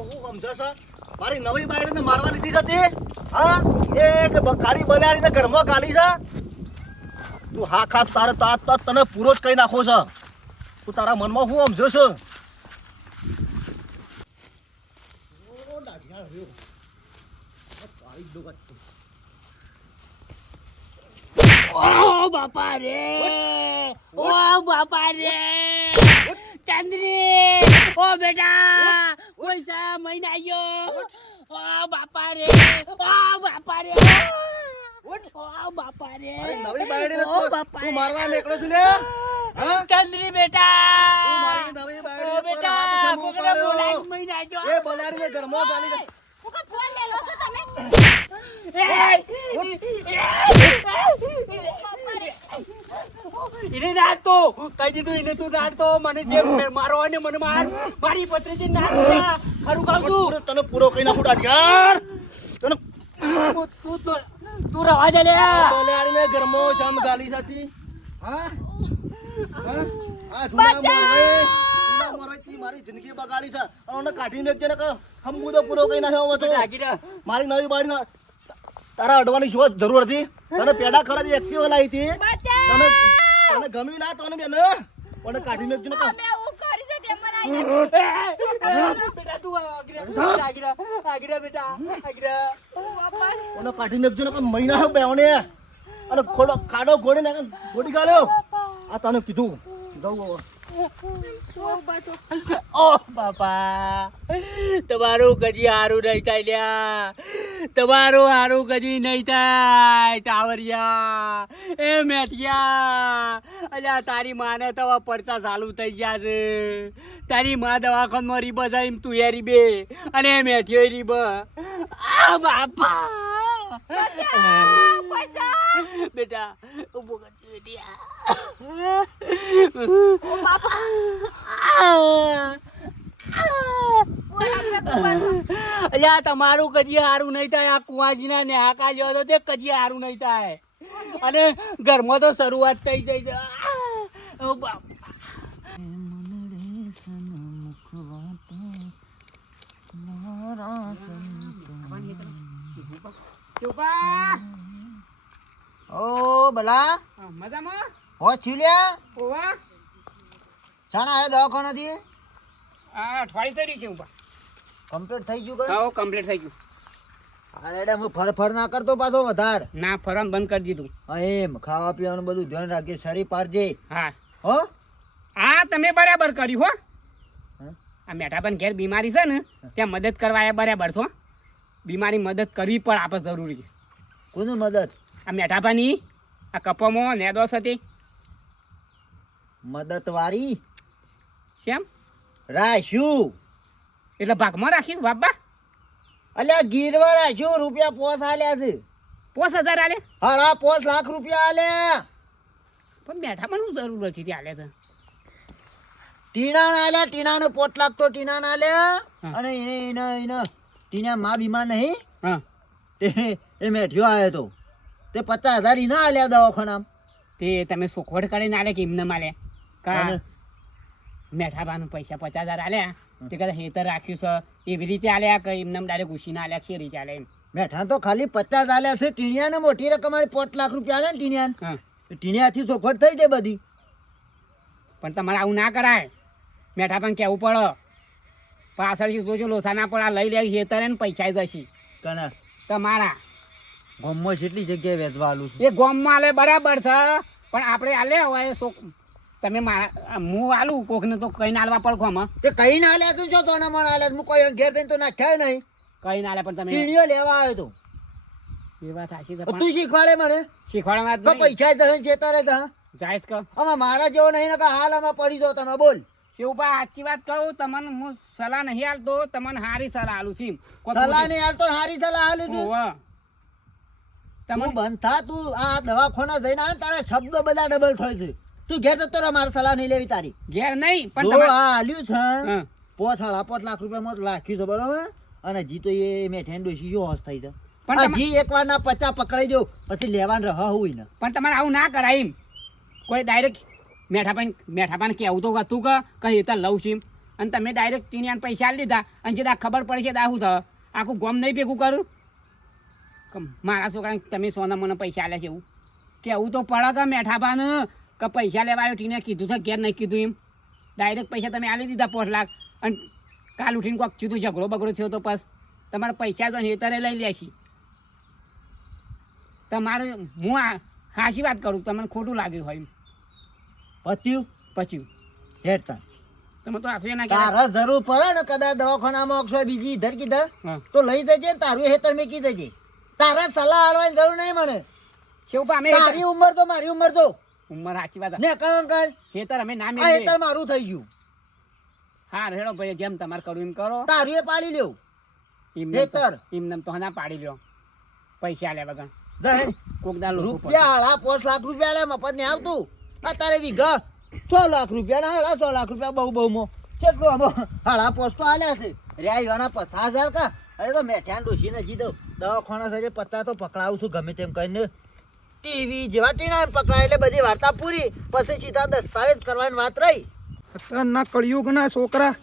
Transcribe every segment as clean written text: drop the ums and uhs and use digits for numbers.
હું સમજે છે મારી નવી બાયડીને મારવા લીધી છે તે હા એક ભખાડી બનાવીને ઘરમાં ગાલી છે તું હા ખા તારે તાત તને પૂરો જ કહી નાખો છે તું તારા મનમાં હું સમજે છે ઓ બાપા રે ઓ બાપા રે ચંદ્રી ઓ બેટા પૈસા મહિના આવ્યો ઓ બાપા રે ઓ બાપા રે ઓ બાપા રે નવી બાયડીને તું મારવા નીકળ્યો છું લે હા ચંદ્રી બેટા તું મારી નવી બાયડી પર બેટા હાથ મું કોકને પાડ્યો બોલાવી મહિના આવ્યો એ બોલાડીને ઘરમાં ગાલી દે ફોન લે લો છો તમે એને નાખતો કઈ દીધું એને તું નાખતો મને જે મારો અને મને મારી પત્રી ના ખરું કહું છું તને પૂરો કહી નાખું યાર તને તું રવા દે લે બોલાડીને ઘરમાં શામ ગાલી હતી હા હા આ જૂના મોરવે તી મારી જિંદગી બગાડી છે અને કાઢી મેકજે ને કે હમ તો પૂરો કહી નાખ્યો હતો મારી નવી બાડી તારા અડવાની શું જરૂર હતી તને પેડા ખરા એક્ટિવ લાવી હતી તને ગમ્યું ના તને બેન પણ કાઢી મેકજો ને કે અમે હું કરી છે તે મને બેટા તું આગરા બેટા આગરા બાપા ઓને કાઢી મેકજો ને કે મહિના બેવને અને ખોડો ખાડો ગોડી નાખ ગોડી ગાલ્યો આ તને કીધું જાઉં ઓ બાપા તમારું કદી હારું નહીં થાય લ્યા તમારું હારું કદી નહીં થાય ટાવરિયા એ મેઠિયા અલ્યા તારી માને તો પરચા ચાલુ થઈ ગયા છે તારી મા દવાખાનામાં રીબ જાય તું એ રીબે અને મેઠિયો રીબ આ બાપા બેટા ઉભો કરજો બેટિયા ઓ બાપા અલ્યા તમારું કજી હારું નહીં થાય આ કુવાજીના ને આ કાલ્યો હતો તે કજી હારું નહીં થાય અને ઘરમાં તો શરૂઆત થઈ જાય છે ઓ બાપા ઓ ભલા મજામાં હો છીલ્યા ઓવા ચાણા આયો દવાખાનાથી આ અઠવાડિયું થઈ રહ્યું છે ઉભા કમ્પ્લીટ થઈ ગયું કર હા કમ્પ્લીટ થઈ ગયું અરે એડા હું ફર ના કરતો પાછો વધાર ના ફરવાનું બંધ કરી દીધું હા એમ ખાવા પીવાનું બધું ધ્યાન રાખજે શરીર પાડજે હા હો હા તમે બરાબર કર્યું હો હા? આ મેઠાપન ઘેર બીમારી છે ને ત્યાં મદદ કરવા આવ્યા બરાબર છો બીમારી મદદ કરવી પણ આપણે જરૂરી છે કોનું મદદ આ મેઠાપાની આ કપોમાં નેદોસ હતી મદદ વાળી કેમ રાખ્યું એટલે ભાગમાં રાખ્યું બાબા અલ્યા ગીરવા રાખ્યું રૂપિયા પોસ આલ્યા છે 5000 આલે હાડા 5 લાખ રૂપિયા આલ્યા પણ મેઠાપાન શું જરૂર હતી ત્યાં આલે તો ટીણા આલ્યા ટીણા ને 5 લાખ તો ટીણા આલ્યા હા. અને એને ટીણા માં બીમાર નહીં હા તે એ મેઠ્યો આવ્યો તો તે 50,000 ઈના આલ્યા દવાખાના તે તમે સુખવડ કરીને આલે કે એમને માલે કા અને? મેઠાપાનું પૈસા 50000 આલ્યા તે કદાચ હેતર રાખ્યું છે એવી રીતે આલ્યા કે એમને ડાયરેક્ટ ઘૂસીને આલ્યા કે રીતે આલે એમ મેઠા તો ખાલી 50 આલ્યા છે ટીણિયા ને મોટી રકમ મારી 5 લાખ રૂપિયા આલે ને ટીણિયા હા ટીણિયાથી ચોખવટ થઈ જાય બધી પણ તમારે આવું ના કરાય મેઠાપાન કહેવું પડે પાછળથી જોજો લોસા ના પડે આ લઈ લે હેતર ને પૈસા જશે કના તમારા ગામમાં જેટલી જગ્યાએ વેચવા આલું છું એ ગોમમાં આલે બરાબર છે પણ આપણે આલે હવે તમે મારા હું આલું કોકને તો કહીને આલવા પડે ગોમાં તે કઈ ના આલ્યા તું છો તો ના મણ આલ્યા હું કોઈ ઘેર થઈને તો નાખ્યા નહીં કહીને આલે પણ તમે ટીણીઓ લેવા આવ્યો તો એ વાત સાચી છે તું શીખવાડે મને શીખવાડવા તો પૈસા જશે છેતારે તા જાય કે આમાં મારા જેવો નહીં ને કે હાલ આમાં પડી જાઓ તમે બોલ શિવભા સાચી વાત કહું તમને હું સલાહ નહીં આલતો તમને સારી સલાહ આલું છું સલાહ ને યાર તો હારી સલાહ આલી તું તું તમને બંધ થા તું આ દવાખાના જઈને આવે ને તારા શબ્દો બધા ડબલ થાય છે તું ઘેર જતો રહે મારે સલાહ નહીં લેવી તારી ઘેર નહીં પણ જો તમારે આ આલ્યું છે હા. 5 લાખ રૂપિયામાં રાખ્યું છે બરોબર અને જી તો એ મેઠેન ડોશી જો હોશ થઈ છે પણ આ તમા- જી એકવાર ના 50 પકડાઈ જો પછી લેવાનું રહ હોય ને પણ તમારે આવું ના કરાય એમ કોઈ ડાયરેક્ટ મેઠાપાન કહેવું તો હતું કે કઈ રીતે લઉં છું એમ અને તમે ડાયરેક્ટ ટીનિયાને પૈસા આપી દીધા અને જે ખબર પડે છે શું થયું આખું ગોમ નહીં ભેગું કરું મારા છોકરાને તમે સોના મને પૈસા આલ્યા છે એવું કેવું તો પડે કે મેઠાભાને કે પૈસા લેવા આવ્યો ટીને કીધું છે ઘેર નહીં કીધું એમ ડાયરેક્ટ પૈસા તમે આલી દીધા 5 લાખ અને કાલ ઉઠીને કોઈક કીધું ઝઘડો બગડો થયો તો બસ તમારા પૈસા તો હેતરે લઈ લેશી તમારું હું હાચી વાત કરું તમને ખોટું લાગ્યું હોય પત્યું પછી હેડતા તમે તો આશરે ના તારા જરૂર પડે ને કદાચ દવાખાનામાં ઓક્સો બીજી ઇધર કીધર હા તો લઈ જજે ને તારું હેતર મેં કી દેજે તારા સલાહ આલવાની જરૂર નહીં મને શેવ અમે તારી ઉંમર તો મારી ઉંમર તો ઉંમર સાચી વાત ને કંકર હેતર અમે ના આ મેળવીએ હેતર મારું થઈ ગયું હા રેડો ભાઈ જેમ તમારે કરવું એમ કરો તારું એ પાડી લેવું હેતર એમને તો ના પાડી લ્યો પૈસા લે વગર જાહેર કોક દા લોસો રૂપિયા હાડા 5 લાખ રૂપિયા લે મફત ને આવતું અત્યારે વીઘા 100 લાખ રૂપિયા ના હાડા 100 લાખ રૂપિયા બહુ બહુ માં કેટલું આમાં હાડા 5 તો આલ્યા છે રહ્યા 50,000 કા અરે તો મેઠાન ડોશીને જીધો દવાખાના થશે 50 તો પકડાવું છું ગમે તેમ કહીને ટીવી જેવા ટીણા પકડાય એટલે બધી વાર્તા પૂરી પછી સીધા દસ્તાવેજ કરવાની વાત રહી અત્યારના કળિયુગના છોકરા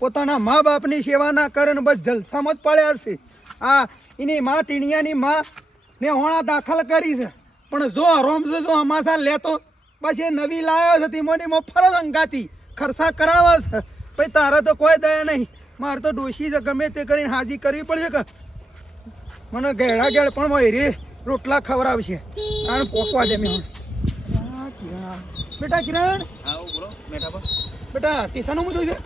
પોતાના મા બાપની સેવા ના કરે ને બસ જલસામાં જ પડ્યા છે આ એની મા ટીણિયાની મા ને હોણા દાખલ કરી છે પણ જો રોમઝો જો અમાસા લેતો બસ એ નવી લાવ્યો છે તેમાંની ફરજ અંગાતી ખર્ચા કરાવે છે ભાઈ તારે તો કોઈ દયા નહીં મારે તો ડોશી છે ગમે તે કરીને હાજી કરવી પડશે કે મને ગેડા ગેડ પણ મોય રોટલા ખવડાવશે અને પોકવા દે મેં બેટા કિરણ આવો બોલો મેઠાપા બેટા ટીસાનું હું જોઈ છે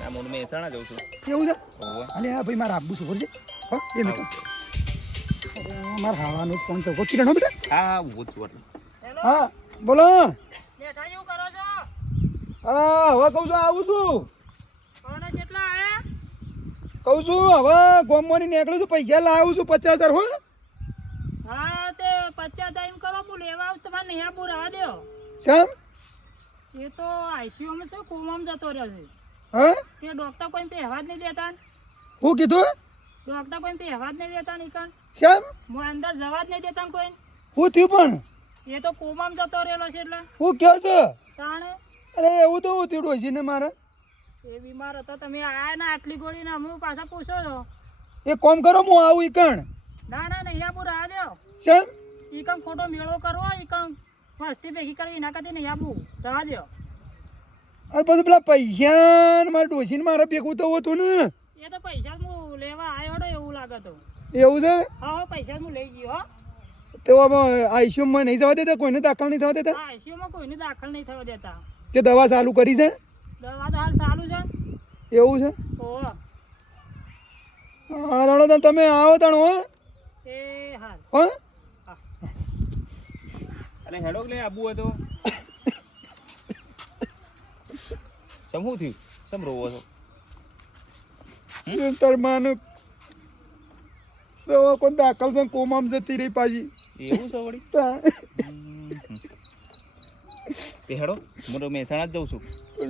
ના હું મહેસાણા જાઉં છું કેવું છે ઓવા અલે હા ભાઈ મારે આપવું છે બોલજે હો એ મિનિટ મારે હાવાનું ફોન છે હો કિરણ હો બેટા હા હું જ છું એટલે હા બોલો બેઠા જેવું કરો છો હા હવે કહું છું આવું છું કોને કેટલા આયા કહું છું હવે ગોમવાની નીકળું છું પૈસા લાવું છું 50,000 હો હા તે 50 એમ કરો હું લેવા આવું તમારે નહીં આપું રહેવા દો શેમ એ તો આઈસીયુમાં શું કોમામાં જતો રહ્યો છે હા તે ડોક્ટર કોઈ પહેવા જ નહીં દેતા હું કીધું ડોક્ટર કોઈ પહેવા જ નહીં દેતા નીકળ શેમ હું અંદર જવા જ નહીં દેતા કોઈ હું થયું પણ એ તો કોમામાં જતો રહેલો છે એટલે હું કહો છો તાણે અરે એવું તો હું થયું ડોશીને મારે એ બીમાર હતો તમે આયા ને આટલી ગોળી ને હું પાછા પૂછો છો એ કોમ કરો હું આવું ઈકણ ના ના નહીં આપું રહેવા દો શેમ ઈ કમ ખોટો મેળો કરવો ઈ કમ મસ્તી ભેગી કરવી એના કરતી નહીં આપું રહેવા દો અને પછી પેલા પૈસા મારે ડોશીને મારે ભેગું તો હતું ને એ તો પૈસા જ હું લેવા આવ્યો હતો એવું લાગે તો એવું છે હા હો પૈસા જ હું લઈ ગયો હો તો આઈસીયુમાં નહીં જવા દેતા કોઈને દાખલ નહીં થવા દેતા હા આઈસીયુમાં કોઈને દાખલ નહીં થવા દેતા તે દવા ચાલુ કરી છે દવા તો હાલ સારું છે એવું છે ઓહો હા રણો તો તમે આવો તાણ હો એ હાલ હો અરે હેડો લે આબુ હતો સમ શું થયું સમ રોવો છો તાર માનું દવા કોઈ દાખલ છે કોમામ જતી રહી પાછી એવું છે વળી તા. તે હેડો હું તો મહેસાણા જ જાઉં છું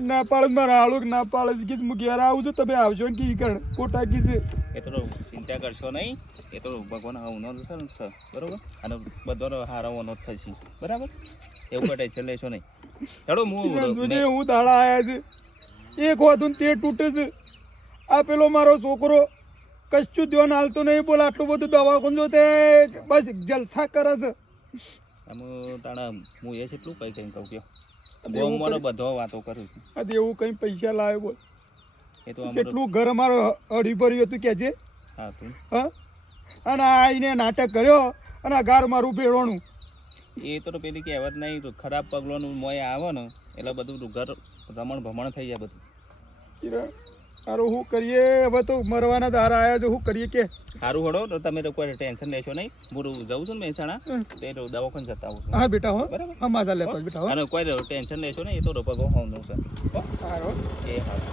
ના પાડે મારા હાળું ના પાડે કે હું ઘેર આવું છું તમે આવજો ને કી કણ ખોટા કી છે એ તો ચિંતા કરશો નહીં એ તો ભગવાન આવનો છે ને સર બરાબર અને બધો હારવાનો જ થશે બરાબર એવું કઈ ટેન્શન લેશો નહીં હેડો જોજે હું દાડા આયા છે એક વાતું તે તૂટે છે આ પેલો મારો છોકરો કશું ધ્યાન હાલતો નહીં બોલ આટલું બધું દવાખાનું તે બસ જલસા કરે છે આમાં તાણા હું એ કેટલું કઈ કઈ કહું કયો ગોમવાનો બધો વાતો કરું છું આ એવું કઈ પૈસા લાવે બોલ એ તો અમારો કેટલું ઘર અમારો અડી ભર્યું હતું કે છે હા તું હા અને આ આઈને નાટક કર્યો અને આ ગાર મારું ભેળવાનું એ તો પેલી કહેવત નહીં તો ખરાબ પગલોનું મોય આવે ને એટલે બધું ઘર રમણ ભમણ થઈ જાય બધું સારું શું કરીએ હવે તો મરવાના દારા આવ્યા છે શું કરીએ કે સારું હડો તો તમે તો કોઈ ટેન્શન લેશો નહીં હું જાઉં છું ને મહેસાણા તો એ દવાખાને જતા આવું છું હા બેટા હો બરાબર. હા માથા લેતો હોય બેટા હો અને કોઈ ટેન્શન લેશો નહીં એ તો પગો હોવાનું છે હો? સારું એ સારું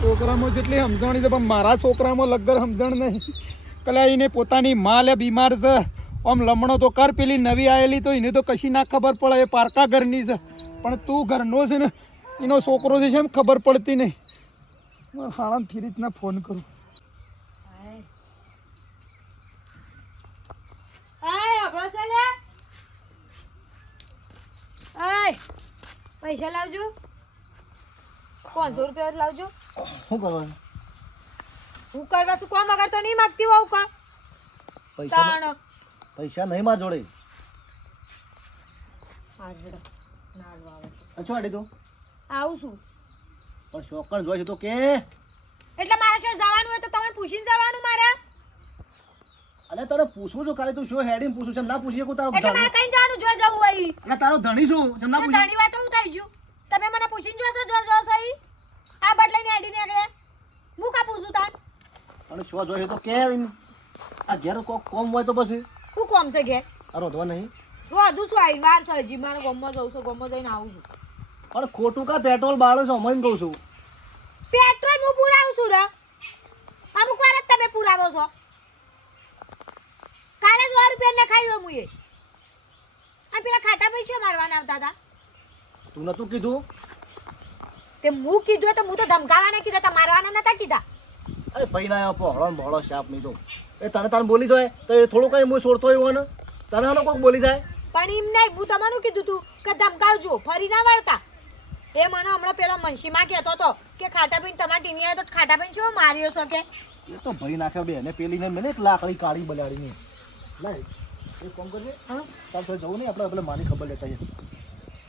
છોકરામાં જેટલી સમજણી છે પણ મારા છોકરામાં લગર સમજણ નહીં કલા એને પોતાની માં લે બીમાર છે આમ લમણો તો કર પેલી નવી આવેલી તો એને તો કશી ના ખબર પડે એ પારકા ઘરની છે પણ તું ઘરનો છે ને એનો છોકરો છે એમ ખબર પડતી નહીં હાળાને ફી રીતના ફોન કરું આય અભરો છે લે આય પૈસા લાવજો 500 રૂપિયા જ લાવજો. શું કરવાનું હું કરવા શું કોમ વગર તો નહીં માગતી હોઉં કા પૈસા તાણ પૈસા નહીં માર જોડે હાર હેડો નાડવા આવે અચ્છા આડી તું આવું છું પણ શોકણ જોઈ છે તો કે એટલે મારે શું જવાનું હોય તો તમને પૂછીને જવાનું મારે અરે તારે પૂછવું છું ખાલી તું શું હેડીને પૂછું છે એમ ના પૂછી શકું તારો એટલે મારે કઈ જવાનું જો જવું હોય અને તારો ધણી શું એમ ના તો પૂછી ઘણી વાત હું થઈ ગયું તમે મને પૂછીને જોશો જો જો સહી આ બદલાઈને આઈડી નીકળે હું કા પૂછું તાર અને શું જોઈ છે તો કે આ ઘેર કોમ હોય તો પછી હું કોમ છે ઘેર આ રોધવા નહીં રોધું છું આવી વાર છે હજી મારે ગોમમાં જવું છું ગોમમાં જઈને આવું છું પણ ખોટું કા પેટ્રોલ બાળો છો અમે કહું છું પેટ્રોલ હું પુરાવું છું રે અમુક વાર જ તમે પુરાવો છો કાલે 100 રૂપિયા લખાયું મુએ અને પેલા ખાટા પૈસા મારવાના આવતા હતા તું નતું કીધું તે હું કીધું તો હું તો ધમકાવાના કીધા તા મારવાના નતા કીધા અરે પૈના પહોળો ને ભોળો શાપ નહીં તો એ તને બોલી જાય તો એ થોડું કઈ હું છોડતો હોય ને તને આનો કોઈક બોલી જાય પણ એમ નહીં હું તમને કીધું તું કે ધમકાવજો ફરી ના વળતા એ મને હમણાં પેલો મંશીમાં કહેતો હતો કે ખાટા પીને તમારા ટીનિયા તો ખાટા પીને શું માર્યો છો કે એ તો ભાઈ નાખ્યા બે એને પેલીને મેં એક લાકડી કાળી બલાડીને લાય એક કામ કરજે હા તાર તો જવું નહીં આપણે પેલા માની ખબર લેતા આવીએ.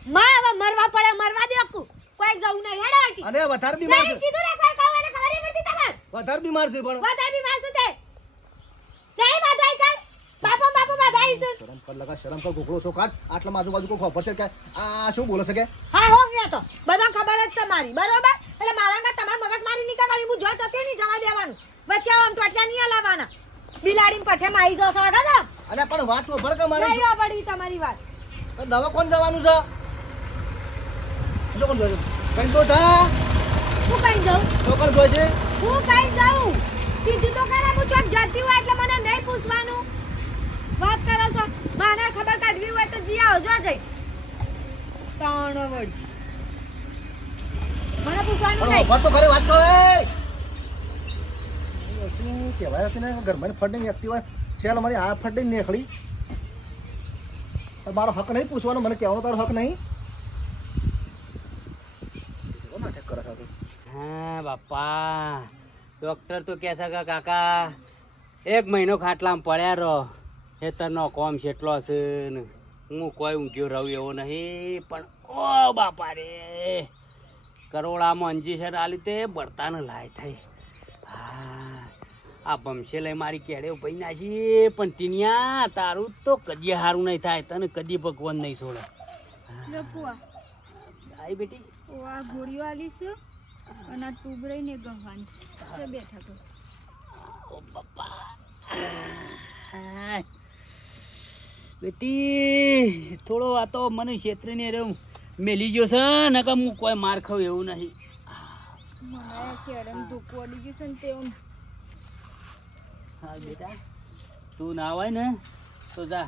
માં હવે મરવા પડે મરવા દે આખું કોઈ જવું નહીં હેડો આકી અને વધારે બીમાર નહીં છે કીધું ને એકવાર કહો એટલે ખબર પડતી તમારે વધારે બીમાર છે પણ વધારે બીમાર છે તે નહીં બાધાઈ કર બાપો બાધાઈ છે શરમ કર ગોખલો છો કાઢ આટલા આજુબાજુ કોઈ ખબર છે કે આ શું બોલે છે કે હા હો ગયા તો બધા ખબર જ છે મારી બરોબર એટલે મારામાં તમાર મગજ મારી નહીં કરવાની હું જો તતે નહીં જવા દેવાનું વચ્ચે આમ ટોટિયા નહીં લાવવાના બિલાડીને પઠે મારી જો સગા દો અને પણ વાત તો ભર કે મારી નહીં પડી તમારી વાત તો દવા કોણ જવાનું છે જો કોણ જોઈ કઈ તો જા હું કઈ જાઉં તો કોણ જોઈ છે હું કઈ જાઉં કીધું તો ખરા હું ચોક જતી હોય એટલે મને નહીં પૂછવાનું વાત કરો છો મારે ખબર કાઢવી હોય તો જી આવજો જઈ તાણ વળી મને પૂછવાનું પણ નહીં વાત તો કરે વાત તો એ શું કહેવાય છે ને ઘરમાં ફંડિંગ વ્યક્તિ હોય ચાલ અમારી આ ફંડિંગ નીકળી મારો હક નહીં પૂછવાનો મને કહેવાનો તારો હક નહીં નાટક કરે છે તું. હા બાપા ડૉક્ટર તો કહે છે કે કાકા 1 મહિનો ખાટલામાં પડ્યા રહો ખેતરનો કોમ કેટલો છે ને હું કોઈ ઊંઘ્યો રહું એવો નહીં પણ ઓ બાપા રે કરોડામાં અંજી છે આલી તે બળતાને લાય થઈ હા આ ભમશે લઈ મારી કેળે ભાઈ નાખી પણ ટીનિયા તારું તો કદી સારું નહીં થાય તને કદી ભગવાન નહીં છોડે આઈ બેટી આ ગોળીઓ આલી છે અને આ ટુબરાઈ ને ગંવાની બેઠા તો ઓ બાપા બેટી થોડો આ તો મને ક્ષેત્રની રહું મેલી ગયો છે ને કે હું કોઈ માર ખાઉં એવું નહીં મને કેરમ દુઃખ વળી ગયું છે ને તે હા બેટા તું ના હોય ને તો જા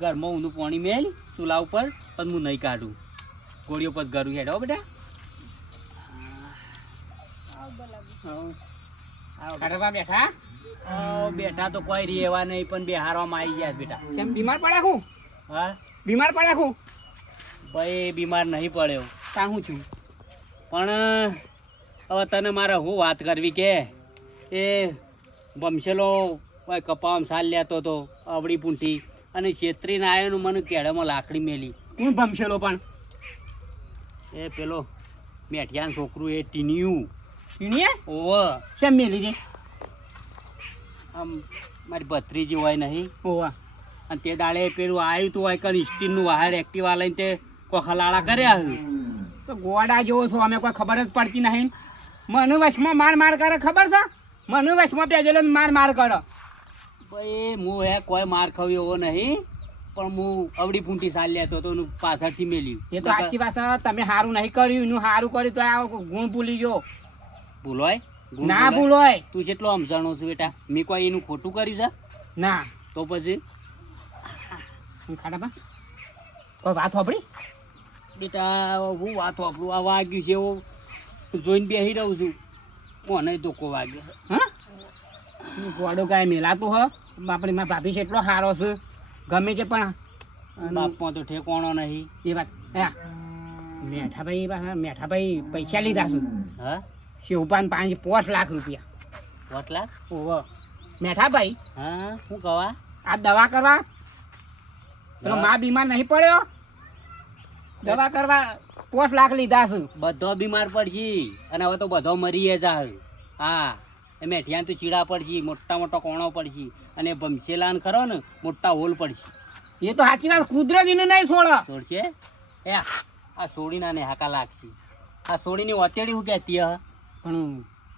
ઘરમાં ઊંધું પાણી મેલ ચૂલા ઉપર પણ હું નહીં કાઢું ગોળીઓ પર ઘરું હેડો બેટા બેઠા બેઠા તો કોઈ રહેવા નહીં પણ બેહારવામાં આવી ગયા બેટા કેમ બીમાર પડ્યા હું હા બીમાર પડ્યા હું ભાઈ બીમાર નહીં પડ્યો કાં હું છું પણ હવે તને મારે હું વાત કરવી કે એ બમસેલો કોઈ કપાવામાં સાલ લેતો હતો અવળી પૂંઠી અને છેતરીને આવ્યો ને મને કેળામાં લાકડી મેલી હું ભમશેલો પણ એ પેલો મેઠિયાનું છોકરું એ ટીન્યું ટીણીએ ઓવ કેમ મેલી છે આમ મારી ભત્રીજી હોય નહીં ઓવા અને તે દાડે પેલું આવ્યું તું હોય કણ સ્ટીલનું વાહર એક્ટિવા લઈને તે કોઈ હલાળા કર્યા છે તો ગોડા જેવો છો અમે કોઈ ખબર જ પડતી નહીં મને વશમાં માર કરે ખબર છે મને વશમાં પેજેલો માર કરો ભાઈ હું હે કોઈ માર ખાવ્યો એવો નહીં પણ હું અવળી પૂંઠી સાલ લેતો હતો એનું પાછળથી મેલ્યું એ તો સાચી વાત છે તમે સારું નહીં કર્યું એનું સારું કર્યું તો આ ગુણ ભૂલી ગયો ભૂલોય ગુણ ના ભૂલોય? ભૂલોય તું જેટલો સમજાણો છું બેટા મેં કોઈ એનું ખોટું કર્યું છે ના તો પછી ખાડા કોઈ વાત હોપડી બેટા હું વાત વાપરું આ વાગ્યું છે એવું જોઈને બેસી રહું છું મને ધોકો વાગ્યો છે હા ગોડો ગાય મેલાતું હ બાપડી મારા ભાભી છે એટલો સારો છે ગમે તે પણ બાપમાં તો ઠેકોણો નહીં એ વાત હા મેઠાભાઈ પૈસા લીધા છે હા શિવપાન 5 લાખ રૂપિયા. 5 લાખ ઓહો મેઠાભાઈ હા શું કવા આ દવા કરવા પેલો દવા? માં બીમાર નહીં પડ્યો દવા કરવા 5 લાખ લીધા છે. બધો બીમાર પડશે અને હવે તો બધો મરી જાય. હા એ મેઠિયાન તો ચીડા પડશે, મોટા મોટા કોણો પડશે અને ભમસેલાન ખરો ને મોટા હોલ પડશે. એ તો સાચી વાત કુદરતીને નહીં છોડો. છોડશે એ આ સોડીના ને હાકા લાગશે. આ સોડીની ઓતેડી હું કહેતી હ પણ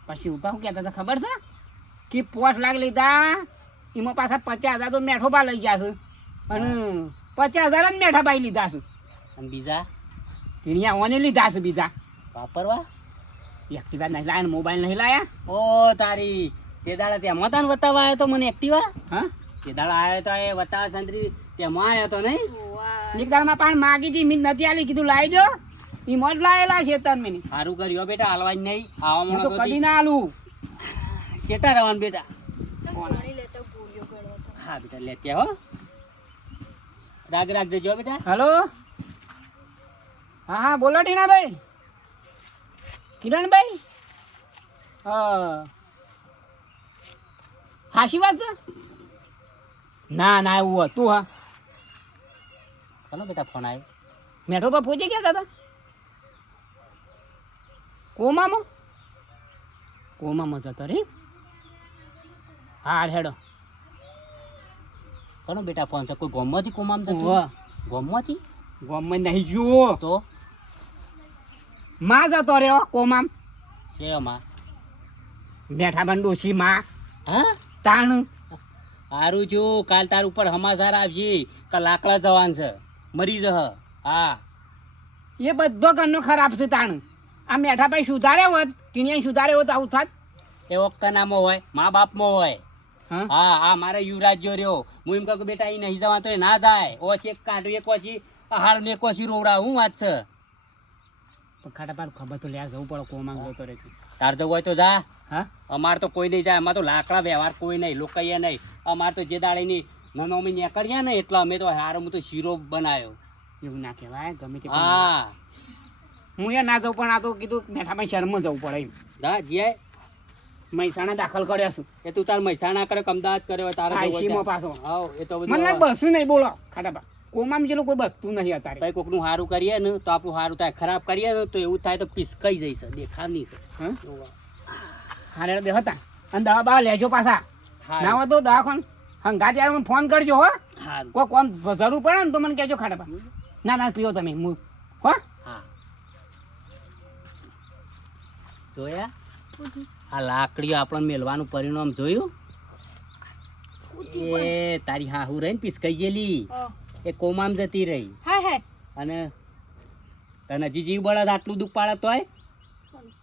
પછી ઉભા શું કહેતા હતા ખબર છે કે 5 લાખ લીધા એમાં પાછા 50,000 તો મેઠોબા લઈ ગયા છે અને 50,000 જ મેઠાબાઈ લીધા છે. અને બીજા ટીણિયા ઓને લીધા છે બીજા વાપરવા. એક્ટિવા નહીં લાયા મોબાઈલ નહીં લાયા. ઓ તારી તે દાડા તેમાં તાન વતાવા આવ્યો તો મને એક્ટિવા. હા તે દાડા આવ્યો તો એ વતાવા સંત્રી તેમાં આવ્યો તો નહીં. એક દાડામાં પાણ માગી હતી મીન નથી આલી કીધું લાવી દો એમાં જ લાયેલા છે તન સારું કર્યો બેટા, હાલવા જ નહીં તો આવા કદી ના આલું. શેટા રહેવાનું બેટા. હા બેટા લેતે હો, રાગ રાગ દેજો બેટા. હલો હા હા બોલો ટીનાભાઈ કિરણભાઈ હાશી વાત છે. ના ના એવું હતું હા ચલો બેટા ફોન આવ્યો. મેઠો પર પહોંચી ગયા દાદા કોમામાં જતો રે. હા હેડો ચલો બેટા ફોન છે. કોઈ ગોમમાંથી કોમામ જતું? વાહ. ગોમમાંથી ગોમમાં નહીં જુઓ તો માં જતો રહ્યો કોમામ એમાં મેઠા બન ડોશી માં હા તાણ સારું છું. કાલ તાર ઉપર સમાચાર આવશે કે લાકડા જવાન છે, મરી જહ. હા એ બધો ઘરનો ખરાબ છે તાણ. આ મેઠાભાઈ સુધાર્યો હોત ટીણિયા સુધાર્યો હોત આવું થાત. એ વખતનામાં હોય, મા બાપમાં હોય. હા હા હા મારે યુવરાજ જો રહ્યો. હું એમ કહું કે બેટા એ નહીં જવા તો એ ના જાય. ઓછી એક કાઢું એક ઓછી હાળ ને એક ઓછી રોવડા. હું વાત છે પણ ખાટા પાર ખબર તો લ્યા જવું પડે કોમામ જતો રહે. તાર જવું હોય તો જા. હા અમાર તો કોઈ નહીં જાય. અમાર તો લાકડા વ્યવહાર કોઈ નહીં, લોકઈએ નહીં. અમાર તો જે દાડીની નનોમી નીકળ્યા ને એટલે અમે તો હારો હું તો શીરો બનાવ્યો. એવું ના કહેવાય ગમે તે. હા હું એ ના જઉં પણ આ તો કીધું મેઠાભાઈ શહેરમાં જવું પડે એમ. જા જીએ. મહેસાણા દાખલ કર્યો છું એ તું તાર મહેસાણા કરે કે અમદાવાદ કર્યો તારે જવું હોય આઈસીમાં ત્યાં. પાછો. હાવ, એ તો બધું મને લાગે હવે. બસું નહીં બોલો ખાટા પા કોમામ જેટલું કોઈ બસતું નહીં અત્યારે. ભાઈ કોકનું સારું કરીએ ને તો આપણું સારું થાય, ખરાબ કરીએ ને તો એવું થાય તો પિસકાઈ જઈશ, દેખાવ નહીં છે. હા હારે બે હતા અને દવા બા લેજો પાછા. હારું. ના હોય તો દવાખાન હંગા ત્યારે મને ફોન કરજો હો. હારું. કોઈ કોમ જરૂર પડે ને તો મને કહેજો ખાટા પા. ના ના પીઓ તમે હું હો. હા જોયા આ લાકડીઓ આપણને મેલવાનું પરિણામ જોયું. એ તારી હાહુ રહી ને પીસકાઈ ગયેલી એ કોમામ જતી રહી. હા હે અને તને હજી જીવ બળદ આટલું દુઃખ પાડે તોય.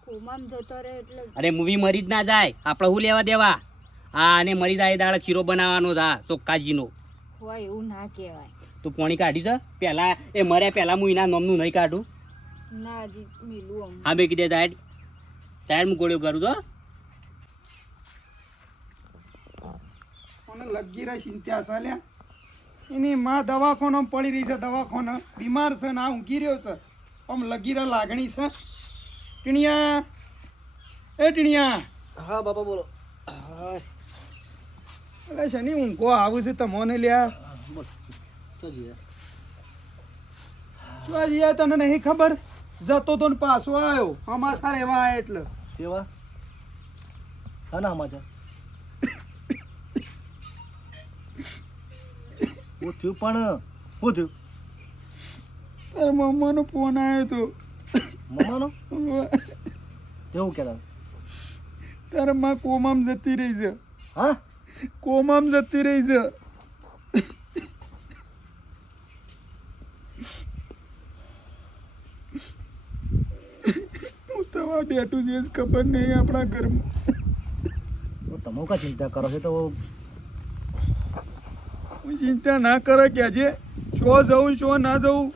કોમામ જતો રહે એટલે અરે મૂવી મરી જ ના જાય, આપણે શું લેવા દેવા. હા અને મરી જાય દાડે શીરો બનાવવાનો થા ચોખ્ખાજીનો. હોય એવું ના કહેવાય. તું પોણી કાઢી છે પહેલા એ મર્યા પહેલા હું એના નામનું નહીં કાઢું. ના હજી મિલું આમ હા મેં કીધે સાઈડ સાઈડ હું ગોળ્યો કરું છો. અને લગી રહી ચિંતા ચાલ્યા એની માં દવાખાનામાં પડી રહી છે, દવાખાના બીમાર છે ને આ ઊંઘી રહ્યો છે. આમ લગી રહે લાગણી છે. ટીણિયા એ ટીણિયા હા બાપા બોલો. એટલે શનિ ઊંઘો આવું છે તમને લ્યા. શું જીવે? શું આ જીયા તને નહીં ખબર જતો તો ને પાછો આવ્યો અમાસા રેવા આયા એટલે કેવા શાના સમાચાર? હું થયું પણ શું થયું? તારા મમ્માનો ફોન આવ્યો તો મમ્માનો તેવું કહેતા. તારા માં કોમામ જતી રહી છે. હા કોમામ જતી રહી છે. હું તવા બેઠું છે ખબર નહીં આપણા ઘરમાં. તમે કા ચિંતા કરો છો? તો હું ચિંતા ના કરે કે આજે શો જવું શો ના જવું.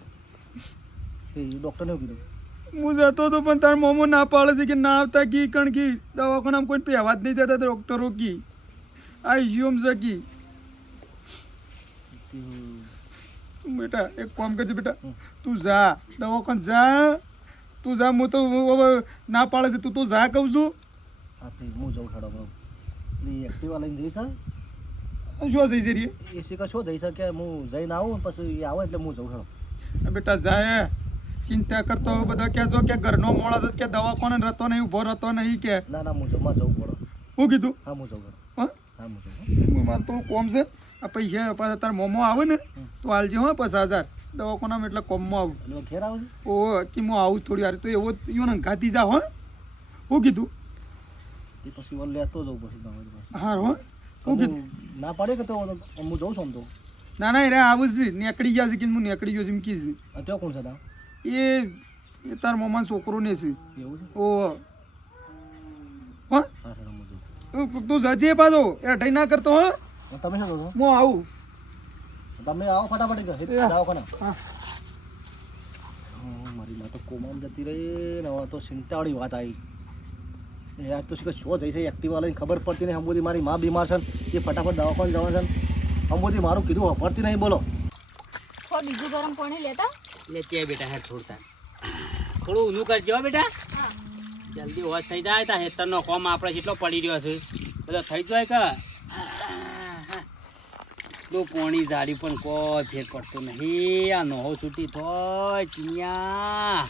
ડૉક્ટરને કીધું હું જતો હતો પણ તારા મોમો ના પાડે છે કે ના આવતા કી કણ કી દવાખાનામાં કોઈ પહેવા જ નહીં જતા ડૉક્ટરો કી આઈસીયુમાં છે કી. બેટા એક કામ કરજે બેટા તું જા દવાખાને જા તું જા હું તો હવે ના પાડે છે તું તો જા કહું છું હા તે હું જઉં હેડો બહુ પેલી એક્ટિવા લઈને જઈશ શું જઈ જઈએ એ શીખર શું જઈ શકે હું જઈને આવું પછી એ આવે એટલે હું જઉં હેડો બેટા જાય ચિંતા કરતો હોય બધા કહેજો કે ઘરનો મોડા કે દવાખાને રહેતો નહીં ઊભો રહેતો નહીં કે ના ના હું જમવા જવું પડે હું કીધું હા હું જઉં હેડો હા હા હું જઉં મારે તો કોમ છે આ પૈસા પાછા તાર મોમો આવે ને તો હાલજે હો 50,000 દવાખાનામાં એટલે કોમમાં આવું એટલે ઘેર આવું ઓ કે હું આવું થોડી વાર તો એવો ને ગાતી જા હો હું કીધું તે પછી ઓલ લેતો જવું પછી તમારી પાસે હા હો હું કીધું ના પડે કે તો હું જઉં છું આમ તો ના ના રે આવું છે નીકળી ગયા છે કે હું નીકળી ગયો છે એમ કીધું ત્યાં કોણ છે તા એ તાર મોમાનો છોકરો ને છે એવું છે ઓ હો હા હેડો હું જઉં તું જજે પાછો એ અઢાઈ ના કરતો હો તમે શું કહો હું આવું તમે આવો ફટાફટ જાઓ કોને હા મારી માં તો કોમામાં જતી રહી ને હવે તો ચિંતાવાળી વાત આવી યાર તો શું શો જઈ છે એક્ટિવા લઈને ખબર પડતી નહીં હમણાં મારી માં બીમાર છે એ ફટાફટ દવાખાને જવા છે હમણાં મારું કીધું પડતી નહીં બોલો બીજું ગરમ પાણી લેતા લે તે બેટા હેર થોડતા થોડું ઊંધું કરજો હો બેટા જલ્દી હોશ થઈ જાય તા હેતરનો કોમ આપણે કેટલો પડી રહ્યો છે બધો થઈ જાય કે તો પોણી જાડી પણ કોઈ ફેર પડતો નહીં આ નહો છૂટી થોય ચિયા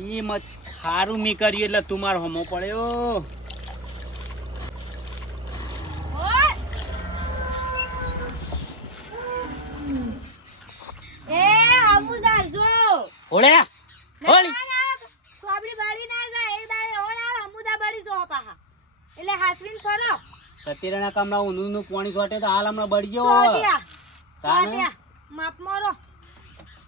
ઈ મત સારું મી કર્યું એટલે તું મારો હમો પડ્યો એ આવું જાજો ઓળે ઓળી સોબડી બળી ના જાય એક દાડે ઓળા અમુદા બળી જો પાહા એટલે હાસવીન ફરો સતીરાના કામના ઊંધું પોણી ઘટે તો હાલ હમણાં બળી ગયો સોડિયા સોડિયા માપ મારો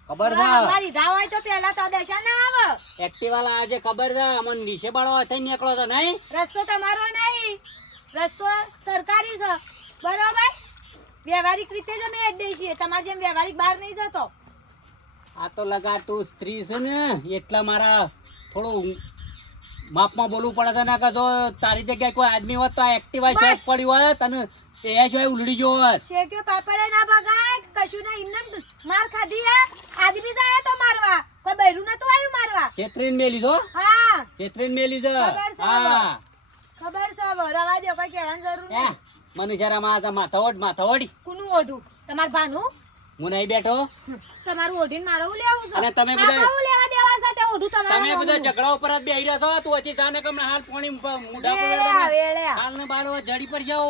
ખબર છે મારી ધાવ હોય તો પહેલા તો દશા ના આવે એક્ટિવાલા આજે ખબર છે અમને નીચે બાળો થઈ નીકળો તો નહીં રસ્તો તમારો નહીં રસ્તો સરકારી છે બરોબર વ્યવહારિક રીતે જ અમે એડ દઈ છીએ તમારે જેમ વ્યવહારિક બહાર નહીં જતો આ તો લગા તું સ્ત્રી છે ને એટલા મારા થોડું માપમાં બોલવું પડે છે ને કે જો તારી જગ્યાએ કોઈ આદમી હોત તો આ એક્ટિવા શોખ પડી હોત અને એ સિવાય ઉલડી ગયો હોત શેક્યો પાપડે ના ભગાય કશું ના ઇન્નમ માર ખાધી હે આદમી જાય તો મારવા કોઈ બૈરું નતું આવ્યું મારવા છેતરીને મેલી છો હા છેતરીને મેલી છે ખબર છે હા ખબર છે હવે રવા દો કોઈ કહેવાની જરૂર એ નહીં મનુષ્યરામાં આ માથાવડ કુનું ઓઢું તમાર ભાનું હું નહીં બેઠો તમારું ઓઢીને મારે હું લેવું છે અને તમે બધા- હું લેવા દેવા સાથે ઓઢું તમે તમારું બધા ઝઘડા ઉપર જ બેહી રહ્યા છો તું હજી જાને કે હમણાં હાલ પાણી મુઢા પર વેળ્યા, વેળ્યા. હાલ ને બાર જડી પર જાઓ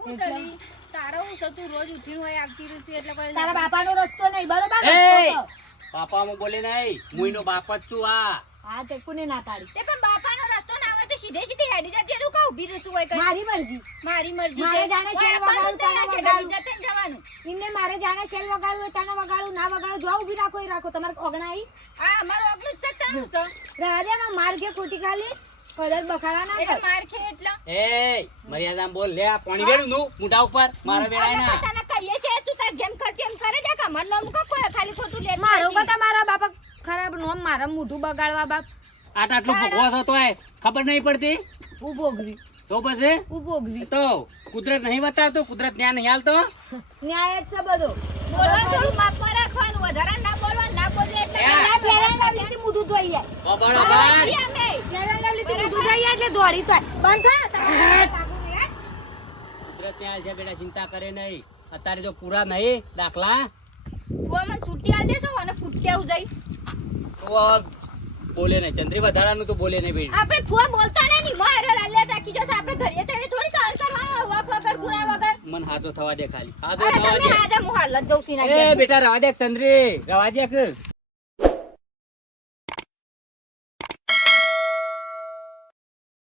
હું સલી તારો હું છે તું રોજ ઉઠીને હોય આવતી રહી છે એટલે પછી તારા બાપાનો રસ્તો નહીં બરોબર એ રસ્તો તો. પાપા હું બોલે નહીં મુઈનો બાપ જ છું આ હા તે કોને ના પાડી તે પણ બાપાનો રસ્તો ના હોય તો સીધે સીધી હેડી જતી તું કા ઊભી રહેશું હોય કઈ મારી મરજી મારી મરજી મારે છે. જાણે હોય શેર આપણને વગાડું, તારે છે, વગાડું. બીજા તેને જવાનું એમને મારે જાણે શેલ વગાડવું હોય તાને વગાડું ના વગાડું જો ઊભી રાખો એ રાખો તમારે ઓગણાઈ આ અમારું આગલું જ છે તારું છે રહેવા દે માં માર કે ખોટી ખાલી કદર બખાડા ના એટલે કર. માર ખે એટલે એ મર્યાદામાં બોલ લે આ પાણી વેડું નું મુઢા ઉપર મારા વેડાય ના તને કહીએ છે તું તાર જેમ કરતી એમ કરે દે કે મન નમ કોઈ ખાલી ખોટું લે મારો બધા મારા બાપા ખરાબ નોમ મારા મોઢું બગાડવા બાપ આટલું ભોગવો છો તોય ખબર નહીં પડતી હું ભોગવી તો પછી હું ભોગવી તો કુદરત નહીં બતાવતો કુદરત જ્ઞાન નહીં હાલતો ન્યાય જ છે બધો બોલવાનું થોડું માપમાં રાખવાનું વધારે ના બોલવાનું ના બોલે એટલે પેલા પેલા લીધી મોઢું ધોઈ જાય બબડો બાર ઈ અમે પેલા લીધી મોઢું ધોઈ જાય એટલે દોડી તો બંધ થા કુદરત ત્યાં છે બેટા ચિંતા કરે નહીં અત્યારે જો પૂરા નહીં દાખલા કોઈ મને છૂટી આલ દેશો અને ફૂટકે આવું જઈ તો બોલે નહીં ચંદ્રી વધારાનું તો બોલે નહીં બેટી આપણે કોઈ બોલતા નહીં મારે લાલ્યા તાકી જશે આપણે ઘરે તને થોડી સહન કરવાનો વખ વગર ગુના વગર મન હાથો થવા દે ખાલી હાથો અરે થવા તમે દે આજે હું હાલ જ જઉં છું એ બેટા રવા દે ચંદ્રી રવા દે